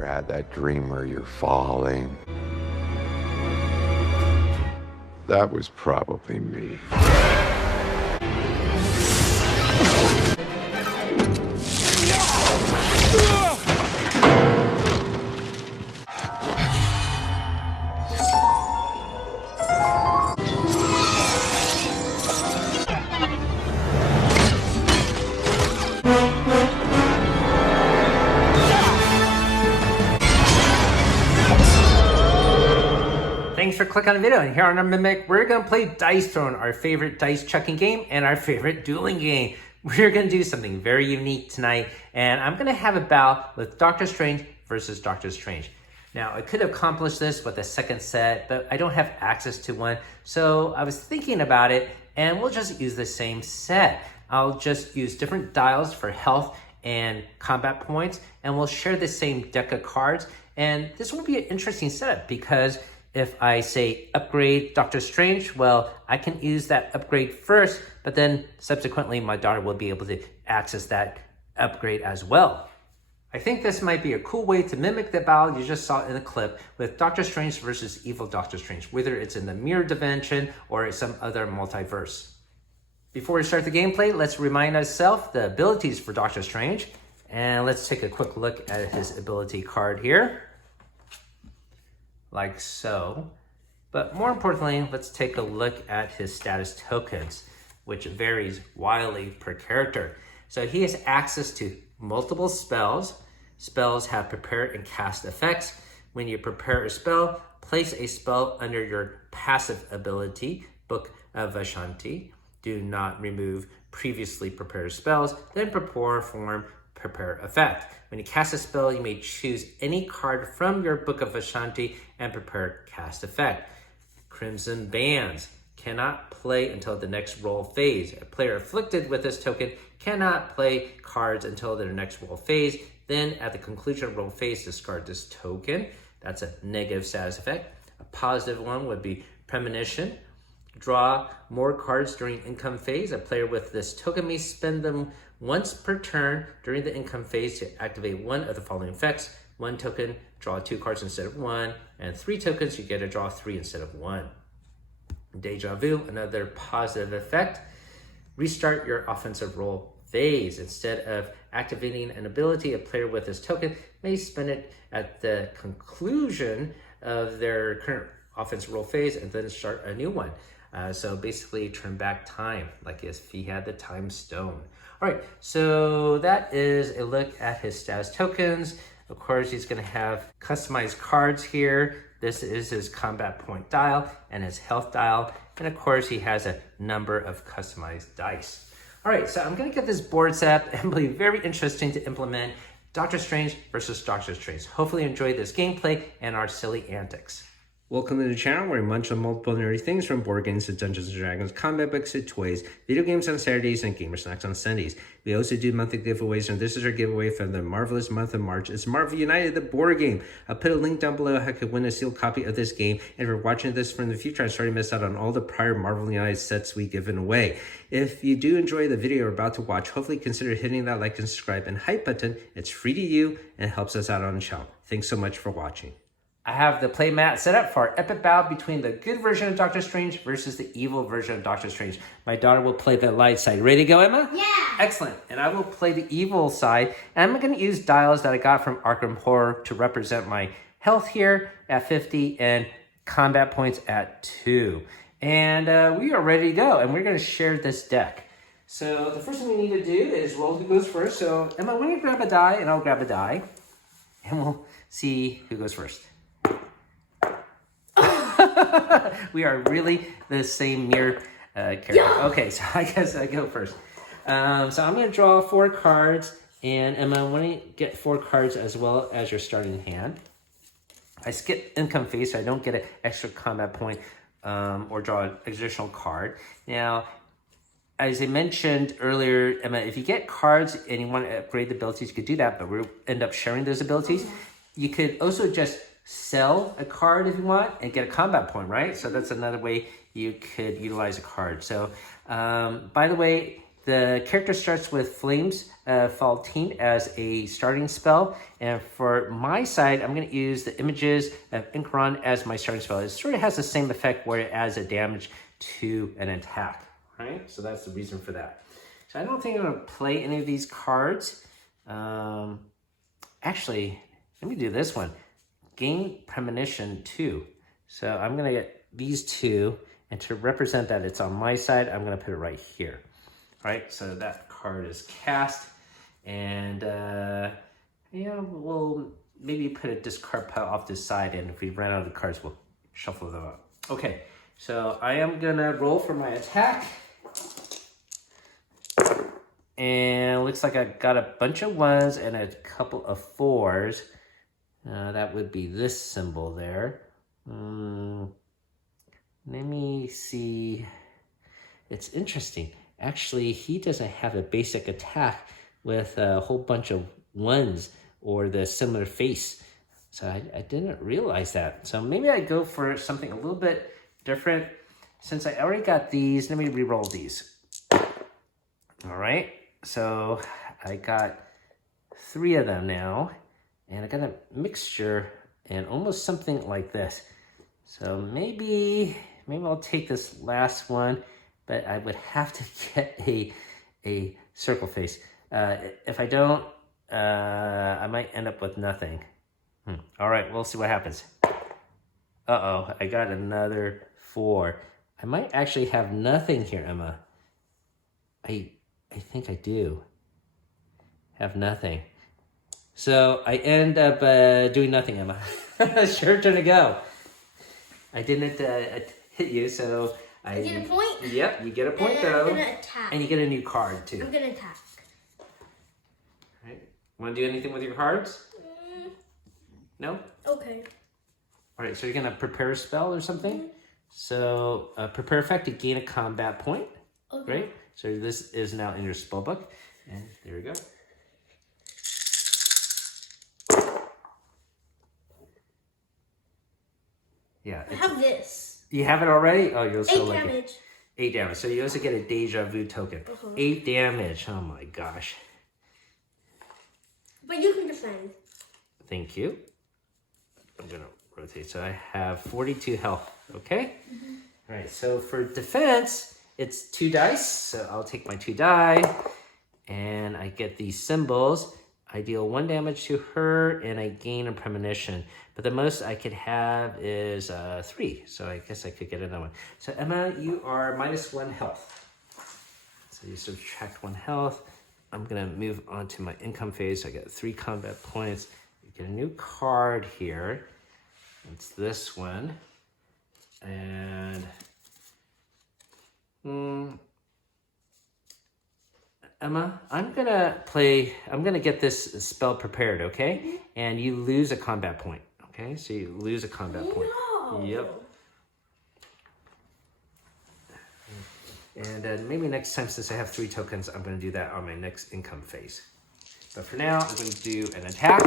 ever had that dream where you're falling? That was probably me. Thanks for clicking on the video, and here on our Mimic, we're going to play Dice Throne, our favorite dice chucking game and our favorite dueling game. We're going to do something very unique tonight, and I'm going to have a bout with Doctor Strange versus Doctor Strange. Now, I could accomplish this with a second set, but I don't have access to one, so I was thinking about it, and we'll just use the same set. I'll just use different dials for health and combat points, and we'll share the same deck of cards, and this will be an interesting setup because if I say upgrade Doctor Strange, well, I can use that upgrade first, but then subsequently my daughter will be able to access that upgrade as well. I think this might be a cool way to mimic the battle you just saw in the clip with Doctor Strange versus evil Doctor Strange, whether it's in the mirror dimension or some other multiverse. Before we start the gameplay, let's remind ourselves the abilities for Doctor Strange, and let's take a quick look at his ability card here. Like so. But more importantly, let's take a look at his status tokens, which varies wildly per character. So he has access to multiple spells. Spells have prepare and cast effects. When you prepare a spell, place a spell under your passive ability, Book of Ashanti. Do not remove previously prepared spells, then perform prepare effect. When you cast a spell, you may choose any card from your Book of Ashanti and prepare cast effect. Crimson Bands cannot play until the next roll phase. A player afflicted with this token cannot play cards until their next roll phase. Then at the conclusion of roll phase, discard this token. That's a negative status effect. A positive one would be Premonition. Draw more cards during income phase. A player with this token may spend them once per turn during the income phase to activate one of the following effects. 1 token, draw 2 cards instead of 1, and 3 tokens, you get to draw 3 instead of 1. Deja Vu, another positive effect. Restart your offensive roll phase. Instead of activating an ability, a player with this token may spend it at the conclusion of their current offensive roll phase and then start a new one. So basically turn back time, like if he had the time stone. All right, so that is a look at his status tokens. Of course, he's gonna have customized cards here. This is his combat point dial and his health dial. And of course, he has a number of customized dice. All right, so I'm gonna get this board set up and it'll be very interesting to implement Doctor Strange versus Doctor Strange. Hopefully you enjoy this gameplay and our silly antics. Welcome to the channel where we munch on multiple nerdy things from board games to Dungeons & Dragons, comic books to toys, video games on Saturdays, and gamer snacks on Sundays. We also do monthly giveaways, and this is our giveaway for the marvelous month of March. It's Marvel United, the board game. I'll put a link down below how you could win a sealed copy of this game. And if you're watching this from the future, I'm sorry to miss out on all the prior Marvel United sets we've given away. If you do enjoy the video you're about to watch, hopefully consider hitting that like and subscribe and hype button. It's free to you and it helps us out on the channel. Thanks so much for watching. I have the play mat set up for our epic battle between the good version of Doctor Strange versus the evil version of Doctor Strange. My daughter will play the light side. Ready to go, Emma? Yeah. Excellent. And I will play the evil side. And I'm going to use dials that I got from Arkham Horror to represent my health here at 50 and combat points at 2. And we are ready to go. And we're going to share this deck. So the first thing we need to do is roll who goes first. So Emma, why don't you grab a die and I'll grab a die. And we'll see who goes first. We are really the same mirror character. Yeah. Okay, so I guess I go first. So I'm going to draw 4 cards. And Emma, why don't you get 4 cards as well as your starting hand. I skip income phase so I don't get an extra combat point or draw an additional card. Now, as I mentioned earlier, Emma, if you get cards and you want to upgrade the abilities, you could do that, but we'll end up sharing those abilities. You could also just sell a card if you want and get a combat point, right? So that's another way you could utilize a card. So by the way, the character starts with flames Faultine as a starting spell. And for my side, I'm going to use the Images of Inkaron as my starting spell. It sort of has the same effect where it adds a damage to an attack, right? So that's the reason for that. So I don't think I'm going to play any of these cards. Actually, let me do this one. Gain Premonition 2. So I'm going to get these two, and to represent that it's on my side, I'm going to put it right here. All right, so that card is cast, and yeah, we'll maybe put a discard pile off this side, and if we run out of cards, we'll shuffle them up. Okay, so I am going to roll for my attack. And looks like I got a bunch of 1s and a couple of 4s. That would be this symbol there. Let me see. It's interesting. Actually, he doesn't have a basic attack with a whole bunch of 1s or the similar face. So I didn't realize that. So maybe I go for something a little bit different. Since I already got these, let me re-roll these. All right. So I got 3 of them now, and I got a mixture and almost something like this. So maybe I'll take this last one, but I would have to get a circle face. If I don't, I might end up with nothing. All right, we'll see what happens. Uh-oh, I got another 4. I might actually have nothing here, Emma. I think I do have nothing. So I end up doing nothing, Emma. It's your turn to go. I didn't hit you, so I get a point? Yep, you get a point, and though. I'm gonna attack. And you get a new card, too. I'm gonna attack. All right. Want to do anything with your cards? No? Okay. All right, so you're going to prepare a spell or something? So prepare effect to gain a combat point. Okay. Great. So this is now in your spell book. And there we go. Yeah. I have this. You have it already? Oh, you're so 8 lucky. damage. 8 damage. So you also get a deja vu token. 8 damage. Oh my gosh. But you can defend. Thank you. I'm going to rotate. So I have 42 health. Okay? All right. So for defense, it's 2 dice. So I'll take my 2 die. And I get these symbols. I deal 1 damage to her, and I gain a premonition. But the most I could have is 3. So I guess I could get another one. So Emma, you are -1 health. So you subtract 1 health. I'm going to move on to my income phase. So I get 3 combat points. You get a new card here. It's this one. And Emma, I'm gonna get this spell prepared, okay? And you lose a combat point, okay? So you lose a combat point. No. Yep. And maybe next time, since I have 3 tokens, I'm gonna do that on my next income phase. But for now, I'm gonna do an attack.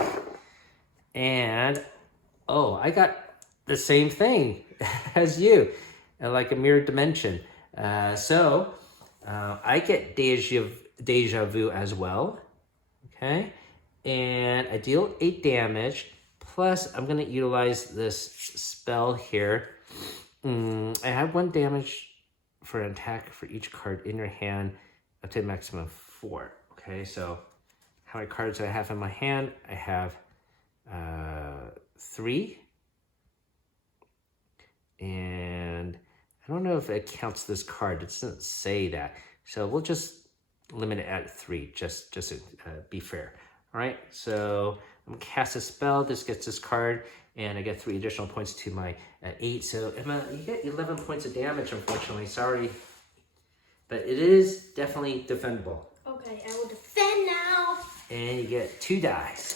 And, oh, I got the same thing as you, like a mirror dimension. So I get deja vu as well, okay? And I deal 8 damage, plus I'm gonna utilize this spell here. I have 1 damage for an attack for each card in your hand, up to a maximum of 4, okay? So how many cards do I have in my hand? I have 3. And I don't know if it counts this card. It doesn't say that. So we'll just limit it at 3, just to be fair. All right, so I'm gonna cast a spell. This gets this card, and I get 3 additional points to my 8. So Emma, you get 11 points of damage, unfortunately. Sorry. But it is definitely defendable. Okay, I will defend now. And you get 2 dice.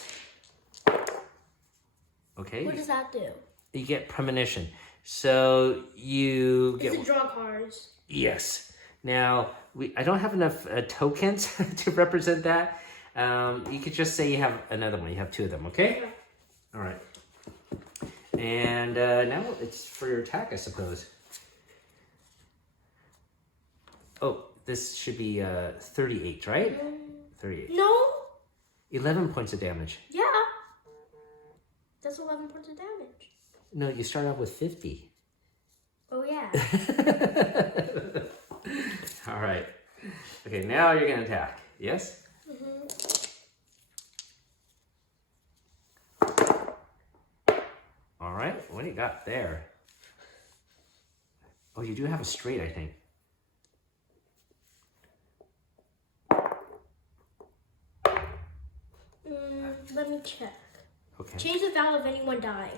Okay. What does that do? You get premonition. So you get... It's to draw cards. Yes. Now, I don't have enough tokens to represent that. You could just say you have another one. You have 2 of them, okay? All right. And now it's for your attack, I suppose. Oh, this should be 38, right? 3. No. 11 points of damage. Yeah. That's 11 points of damage. No, you start off with 50. Oh, yeah. All right. Okay, now you're going to attack. Yes? All right. What do you got there? Oh, you do have a straight, I think. Let me check. Okay. Change the value of anyone die.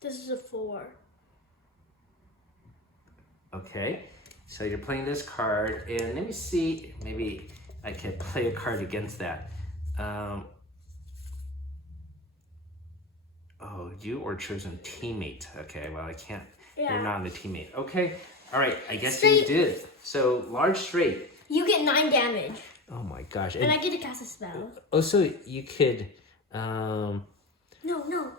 This is a 4. Okay. So you're playing this card, and let me see. Maybe I could play a card against that. Oh, you or chosen teammate. Okay, well, I can't. Yeah. You're not a teammate. Okay. All right. I guess Straight. you did. So large straight. You get 9 damage. Oh my gosh. And I get to cast a spell. Also, you could. No. No.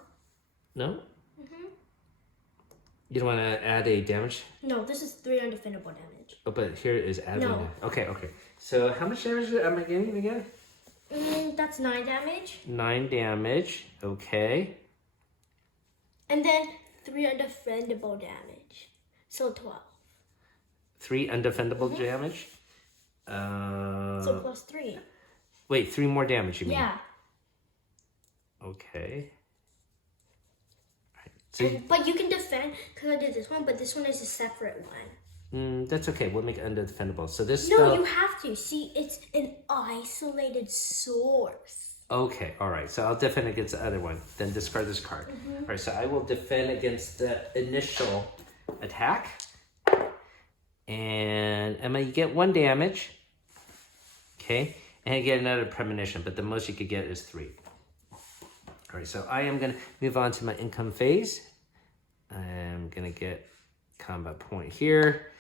You don't want to add a damage. No, this is 3 undefendable damage. Oh, but here is add No. one. Okay. So how much damage am I getting again? That's 9 damage. 9 damage. Okay. And then 3 undefendable damage. So 12. 3 undefendable damage. So plus 3. Wait, 3 more damage, you mean? Yeah. Okay. Alright. So But you can defend, because I did this one, but this one is a separate one. that's okay. We'll make it undefendable. So this No, spell... you have to. See, it's an isolated source. Okay, all right. So I'll defend against the other one. Then discard this card. All right, so I will defend against the initial attack. And Emma, you get 1 damage. Okay, and you get another premonition, but the most you could get is 3. All right, so I am going to move on to my income phase. I'm going to get combat point here.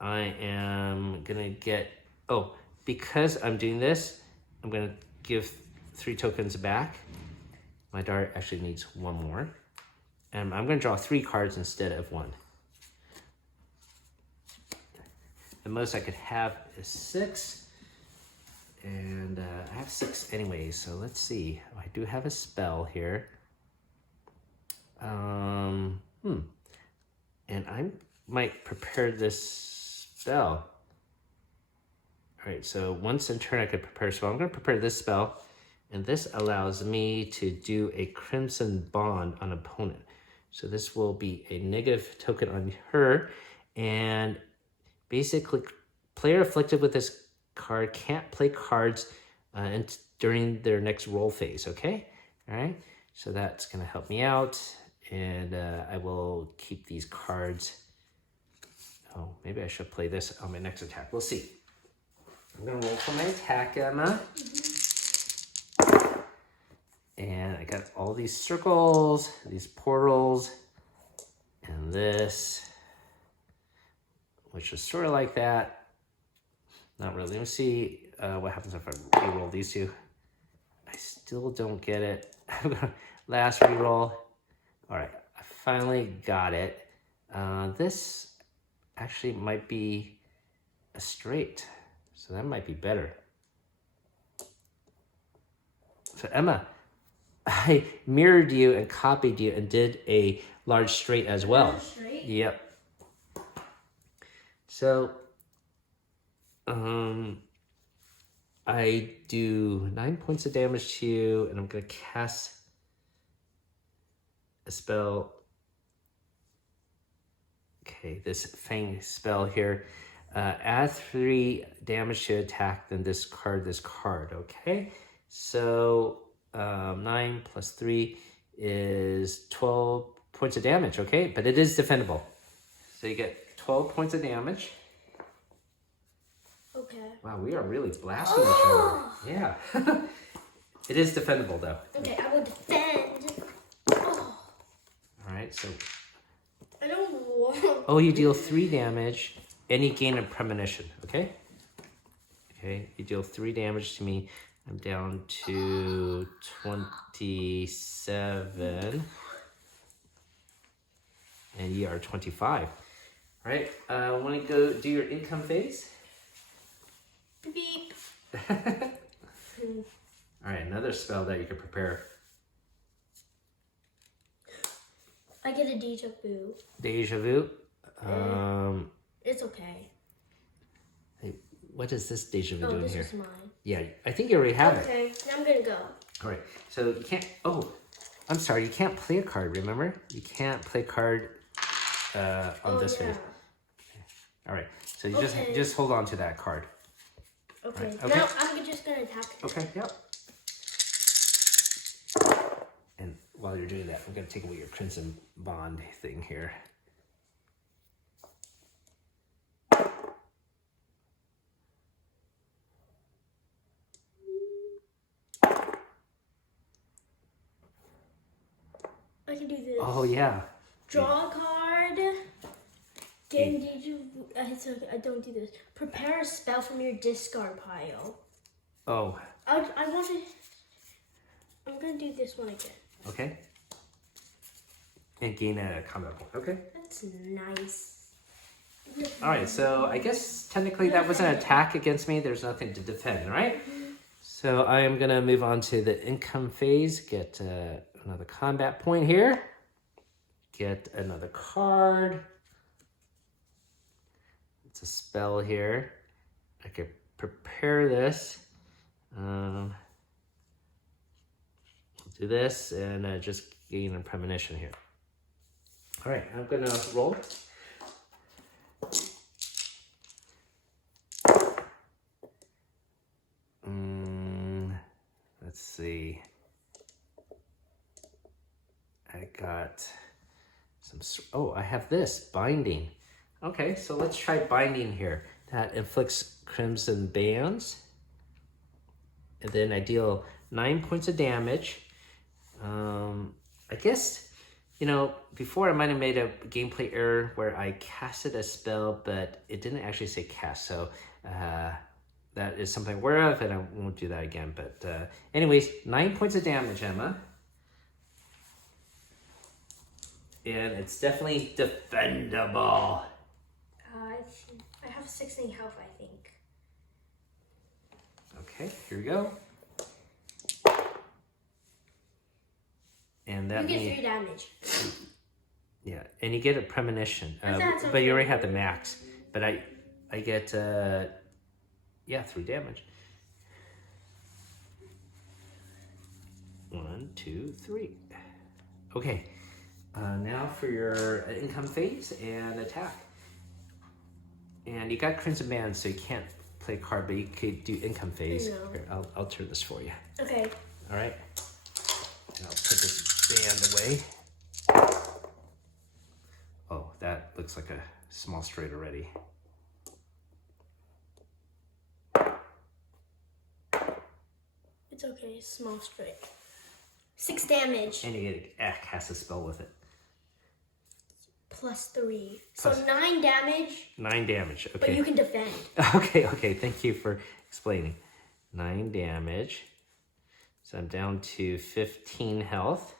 I am going to get... Oh, because I'm doing this, I'm going to give 3 tokens back. My dart actually needs 1 more. And I'm going to draw 3 cards instead of 1. The most I could have is 6. And I have 6 anyway, so let's see. I do have a spell here. And I might prepare this spell. All right, so once in turn I could prepare a spell. I'm going to prepare this spell, and this allows me to do a Crimson Bond on opponent. So this will be a negative token on her, and basically, player afflicted with this card can't play cards during their next roll phase, okay? All right, so that's going to help me out, and I will keep these cards. Oh, maybe I should play this on my next attack. We'll see. I'm going to roll for my attack, Emma. And I got all these circles, these portals, and this, which is sort of like that. Not really. Let me see what happens if I reroll these 2. I still don't get it. Last reroll. All right, I finally got it. This actually might be a straight, so that might be better. So Emma, I mirrored you and copied you and did a large straight as well. Large straight? Yep. So, I do 9 points of damage to you, and I'm going to cast a spell. Okay, this Fang spell here. Add 3 damage to attack, then discard this card, okay? So, 9 plus 3 is 12 points of damage, okay? But it is defendable. So you get 12 points of damage. Okay. Wow, we are really blasting each other. Yeah. It is defendable, though. Okay, I will defend. Oh, All right, so... I don't want... Oh, you deal 3 damage, and you gain a premonition, okay? Okay, you deal 3 damage to me. I'm down to 27. And you are 25. All right, want to go do your income phase? Beep. All right, another spell that you can prepare. I get a deja vu. Deja vu. It's okay. Hey, what is this deja vu Oh, doing this here? is mine. Yeah, I think you already have it. Okay, now I'm gonna go. All right, so you can't. Oh, I'm sorry. You can't play a card. Remember, you can't play a card on this phase. All right, so you just hold on to that card. Okay. Right, okay. Now I'm just gonna attack it. Okay. Yep. And while you're doing that, I'm gonna take away your Crimson Bond thing here. I can do this. Oh yeah. Draw a card. Get deja vu. It's okay. I don't do this. Prepare a spell from your discard pile. Oh. I want to. I'm gonna do this one again. Okay. And gain a combat point. Okay. That's nice. All right. So I guess technically that was an attack against me. There's nothing to defend, right? So I am gonna move on to the income phase. Get another combat point here. Get another card. It's a spell here. I could prepare this. We'll do this and just gain a premonition here. All right, I'm gonna roll. Let's see. I got some. Oh, I have this binding. Okay, so let's try binding here. That inflicts crimson bands. And then I deal 9 points of damage. I guess, you know, before I might have made a gameplay error where I casted a spell, but it didn't actually say cast. So that is something I'm aware of, and I won't do that again. But anyways, 9 points of damage, Emma. And it's definitely defendable. I have 16 health, I think. Okay, here we go. And that You get means 3 damage. yeah, and you get a premonition, That's but you okay. already have the max. But I get 3 damage. 1, 2, 3. Okay, now for your income phase and attack. And you got Crimson Band, so you can't play a card, but you could do income phase. No. Here, I'll turn this for you. Okay. All right. And I'll put this band away. Oh, that looks like a small straight already. It's okay. Small straight. 6 damage. And you get to cast a spell with it. Plus 3. So Plus- 9 damage, 9 damage. Okay. but you can defend. Okay. Thank you for explaining. 9 damage. So I'm down to 15 health.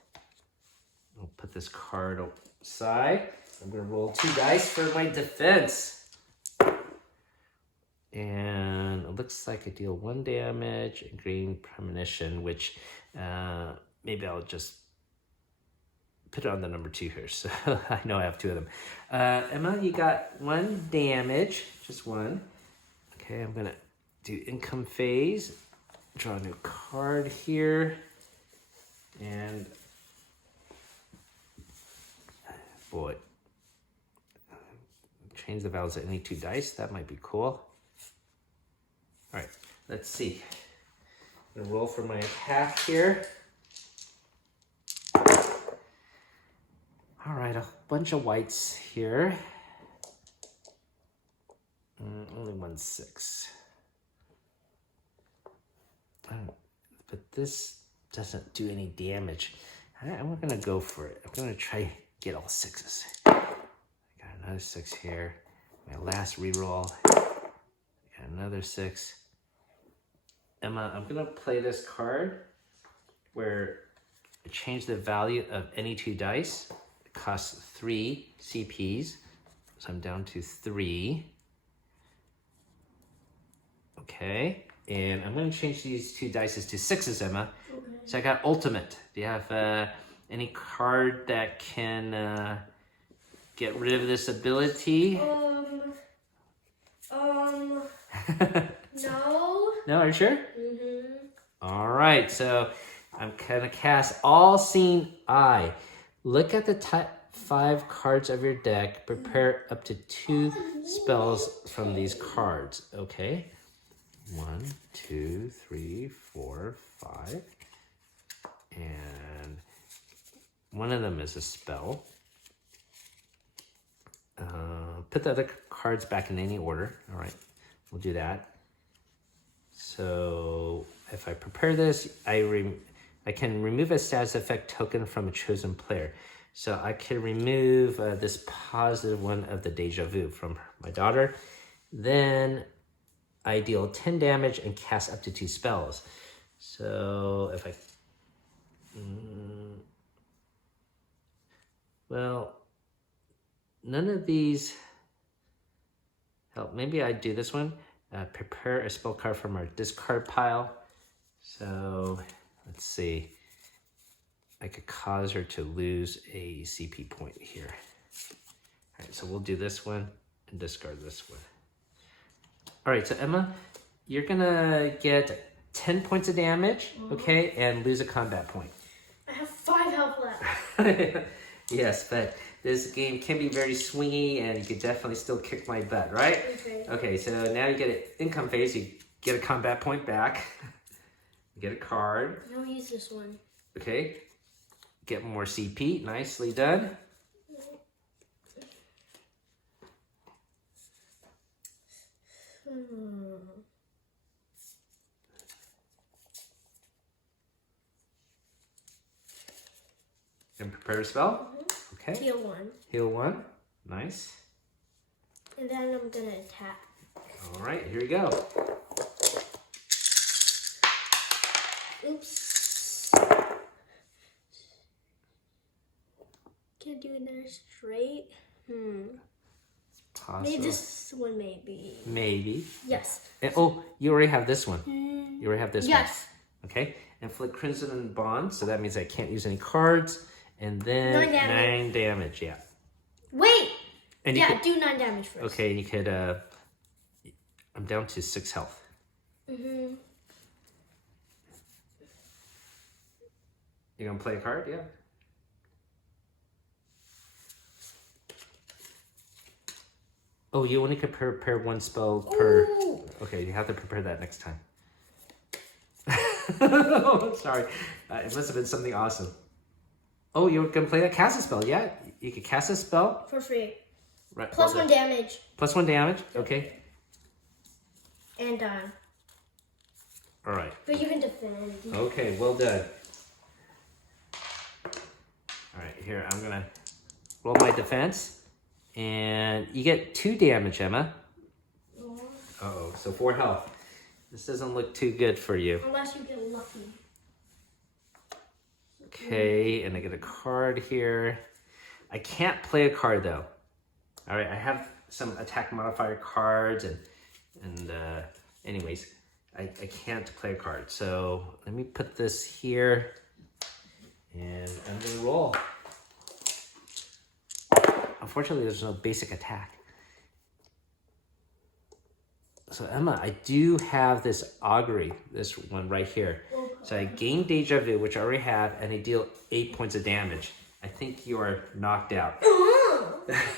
I'll put this card aside. I'm going to roll 2 dice for my defense. And it looks like I deal 1 damage and gain premonition, which maybe I'll just put it on the number 2 here. So I know I have 2 of them. Emma, you got 1 damage, just 1. Okay, I'm going to do income phase. Draw a new card here. And boy, change the values to any 2 dice. That might be cool. All right, let's see. I'm gonna roll for my attack here. All right, a bunch of whites here. Only 1 6. But this doesn't do any damage. I'm gonna go for it. I'm gonna try get all 6s. I got another 6 here. My last reroll. Got another 6. Emma, I'm gonna play this card where I change the value of any 2 dice. It costs 3 CPs. So I'm down to 3. Okay. And I'm going to change these 2 dices to 6s, Emma. Okay. So I got ultimate. Do you have any card that can get rid of this ability? No. No, are you sure? Mm-hmm. All right, so I'm going to cast All-Seeing Eye. Look at the top 5 cards of your deck. Prepare up to 2 spells from these cards, okay? 1, 2, 3, 4, 5. And one of them is a spell. Put the other cards back in any order. All right, we'll do that. So if I prepare this, I can remove a status effect token from a chosen player. So I can remove this positive one of the Deja Vu from my daughter. Then I deal 10 damage and cast up to 2 spells. So if I... well, none of these help. Maybe I do this one. Prepare a spell card from our discard pile. So let's see. I could cause her to lose a CP point here. All right, so we'll do this one and discard this one. All right, so Emma, you're gonna get 10 points of damage, okay, and lose a combat point. I have 5 health left. Yes, but this game can be very swingy and you could definitely still kick my butt, right? Okay. Okay, so now you get an income phase, you get a combat point back. You get a card. I'll use this one. Okay. Get more CP. Nicely done. And prepare a spell. Okay. Heal 1. Heal 1. Nice. And then I'm gonna attack. All right, here we go. Oops. Can't do another straight. Possible. Maybe this one, maybe. Maybe. Yes. And, oh, you already have this one. You already have this one. Yes. Okay. Inflict Crimson and Bond, so that means I can't use any cards. And then 9 damage. 9 damage, yeah. Wait. And you Yeah, could, do 9 damage first. okay, you could, I'm down to 6 health. Mm-hmm. You gonna play a card? Yeah. Oh, you only could prepare 1 spell per... Ooh. Okay, you have to prepare that next time. Sorry. It must have been something awesome. Oh, you're gonna play that cast a spell, yeah? You could cast a spell. For free. Right. Plus well 1 damage. Plus 1 damage, okay. And All right. but you can defend. Okay, well done. All right, here, I'm gonna roll my defense. And you get 2 damage, Emma. Uh-oh, so 4 health. This doesn't look too good for you. Unless you get lucky. Okay, and I get a card here. I can't play a card though. All right, I have some attack modifier cards and anyways, I can't play a card. So let me put this here and I'm gonna roll. Unfortunately, there's no basic attack. So Emma, I do have this augury, this one right here. So I gain Deja Vu, which I already have, and I deal 8 points of damage. I think you are knocked out. Can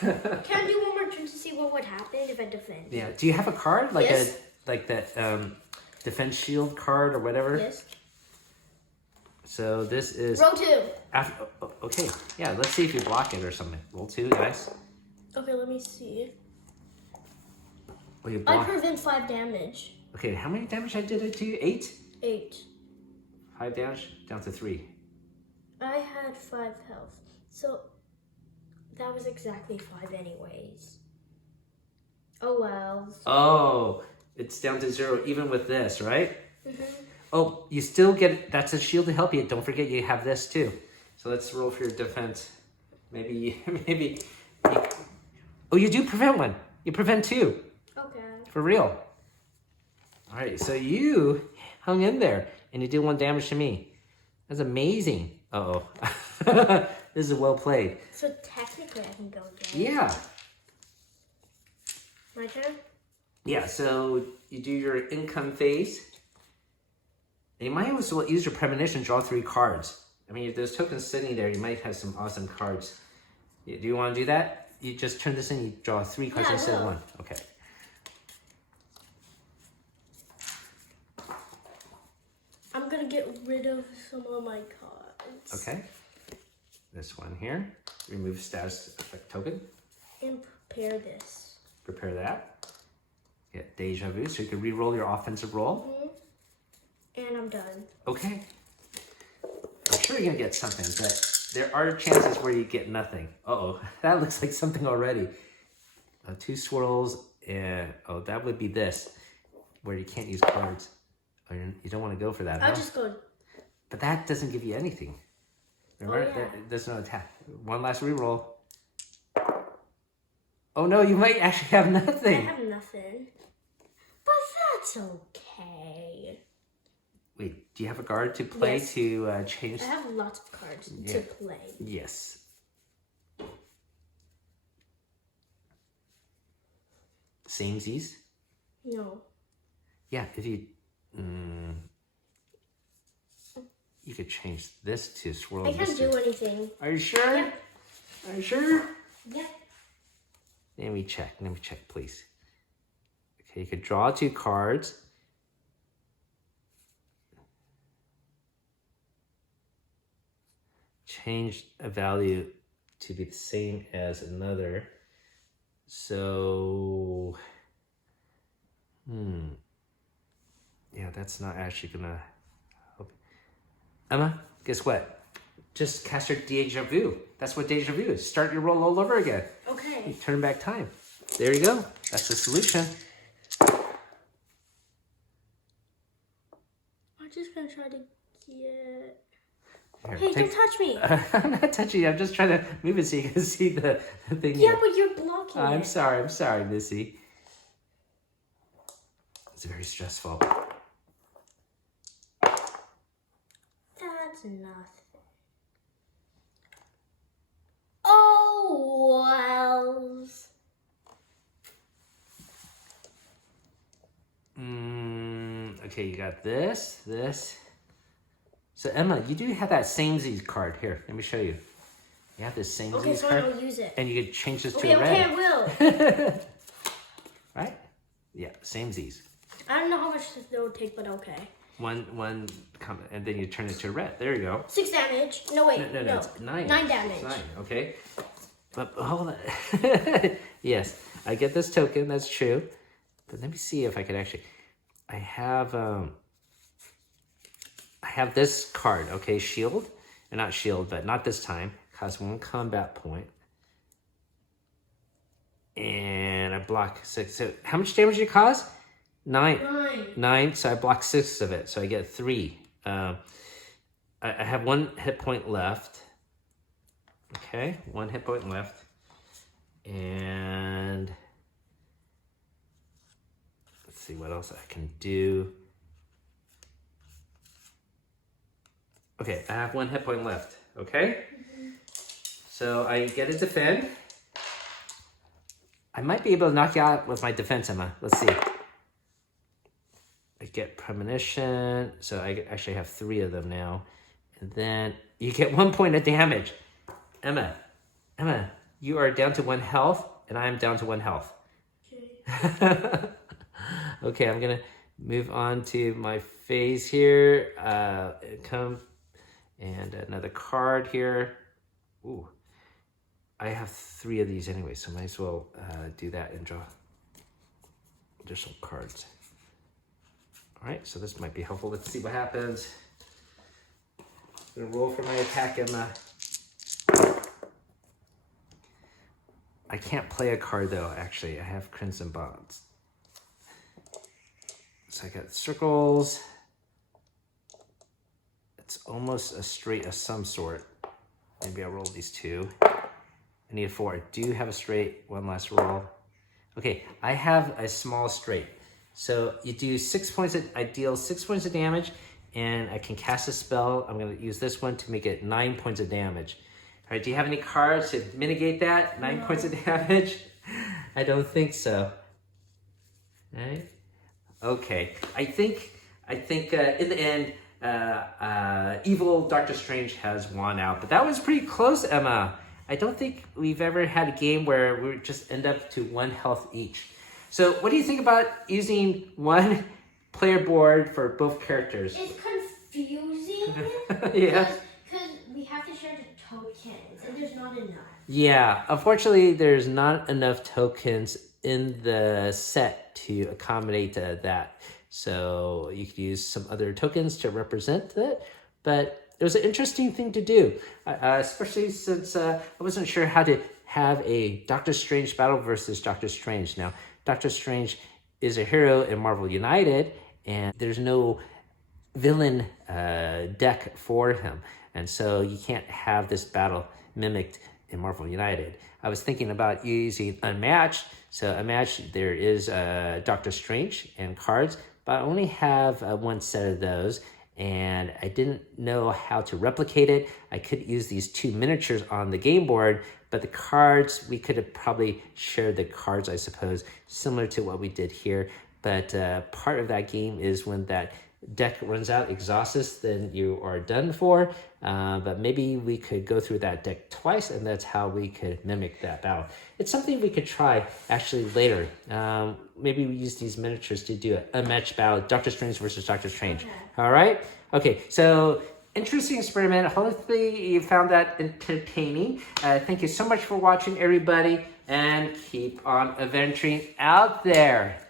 I do one more turn to see what would happen if I defend? Yeah. Do you have a card like Yes. that defense shield card or whatever? Yes. So this is Roll 2. after. Okay. Yeah. Let's see if you block it or something. Roll 2, guys. Okay, let me see. Oh, you I block. prevent 5 damage. Okay. How many damage I did it to you? 8. 8. 5 damage down to 3. I had 5 health. So that was exactly 5 anyways. Oh well. Oh, it's down to 0 even with this, right? Mm-hmm. Oh, you still get, that's a shield to help you. Don't forget you have this too. So let's roll for your defense. Maybe, oh, you do prevent 1. You prevent 2. Okay. For real. All right, so you hung in there and you did 1 damage to me. That's amazing. Uh-oh. This is well played. So technically I can go again. Yeah. My turn? Yeah, so you do your income phase. And you might also use your premonition, draw 3 cards. I mean, if there's tokens sitting there, you might have some awesome cards. Do you want to do that? You just turn this in, you draw 3 cards Yeah, instead of I will. 1. Okay. I'm gonna get rid of some of my cards. Okay. This one here. Remove status effect token. And prepare this. Prepare that. Get deja vu, so you can re-roll your offensive roll. And I'm done. Okay. I'm sure you're gonna get something, but there are chances where you get nothing. Uh-oh, that looks like something already. 2 swirls, and oh, that would be this, where you can't use cards. Oh, you don't want to go for that, I'll huh? just go. But that doesn't give you anything. Remember, yeah. there's no attack. 1 last reroll. Oh no, you might actually have I nothing. have nothing. But that's okay. Wait, do you have a guard to play Yes. to change? I have lots of cards Yeah. to play. Yes. Samesies? No. Yeah, if you... you could change this to swirl. I can't do anything. Are you sure? Yep. Are you sure? Yep. Let me check, please. Okay, you could draw 2 cards. Change a value to be the same as another. So, yeah, that's not actually gonna help. Emma, guess what? Just cast your deja vu. That's what deja vu is. Start your roll all over again. Okay. Turn back time. There you go. That's the solution. I'm just gonna try to get. Here, Hey, don't touch me. I'm not touching you. I'm just trying to move it so you can see the thing Yeah, here. but you're blocking I'm it. sorry, Missy. It's very stressful. That's nothing. Oh, wells. Okay, you got this. So Emma, you do have that samesies card here. Let me show you. You have this samesies Okay, so card, I'll use it. and you could change this Okay, to a red. I will. Right? Yeah, samesies. I don't know how much it will take, but okay. One come, and then you turn it to red. There you go. 6 damage. No, wait. No, it's 9. 9 damage. 9, okay. But hold on. Yes, I get this token. That's true. But let me see if I could actually. I have this card. Okay, shield, and not shield, but not this time. Costs 1 combat point, and I block 6. So how much damage did it cause? 9. 9. So I block 6 of it. So I get 3. I have 1 hit point left. Okay, 1 hit point left. And let's see what else I can do. Okay, I have 1 hit point left. Okay? So I get a defend. I might be able to knock you out with my defense, Emma. Let's see. I get premonition. So I actually have 3 of them now. And then you get 1 point of damage. Emma, you are down to 1 health, and I am down to 1 health. Okay. Okay, I'm gonna move on to my phase here. Come and another card here. Ooh, I have 3 of these anyway, so might as well do that and draw additional cards. All right, so this might be helpful. Let's see what happens. I'm gonna roll for my attack, Emma. I can't play a card though, actually. I have Crimson Bonds. So I got circles. It's almost a straight of some sort. Maybe I'll roll these 2. I need a 4. I do have a straight. 1 last roll. Okay, I have a small straight. So you do 6 points. I deal 6 points of damage, and I can cast a spell. I'm going to use this one to make it 9 points of damage. All right, do you have any cards to mitigate that? 9 points of damage? I don't think so. All right. Okay. I think in the end, evil Doctor Strange has won out. But that was pretty close, Emma. I don't think we've ever had a game where we just end up to 1 health each. So what do you think about using 1 player board for both characters? It's confusing. Yeah. Because we have to share the tokens, and there's not enough. Yeah, unfortunately, there's not enough tokens in the set to accommodate that. So you could use some other tokens to represent that. But it was an interesting thing to do, especially since I wasn't sure how to have a Doctor Strange battle versus Doctor Strange. Now, Doctor Strange is a hero in Marvel United, and there's no villain deck for him. And so you can't have this battle mimicked in Marvel United. I was thinking about using Unmatched. So Unmatched, there is Doctor Strange and cards, but I only have 1 set of those, and I didn't know how to replicate it. I could use these 2 miniatures on the game board, but the cards, we could have probably shared the cards, I suppose, similar to what we did here. But part of that game is when that deck runs out, exhaustus, then you are done for. But maybe we could go through that deck twice, and that's how we could mimic that battle. It's something we could try actually later. Maybe we use these miniatures to do a match battle, Doctor Strange versus Doctor Strange. Okay. All right? Okay, so interesting experiment. Hopefully you found that entertaining. Thank you so much for watching, everybody, and keep on adventuring out there.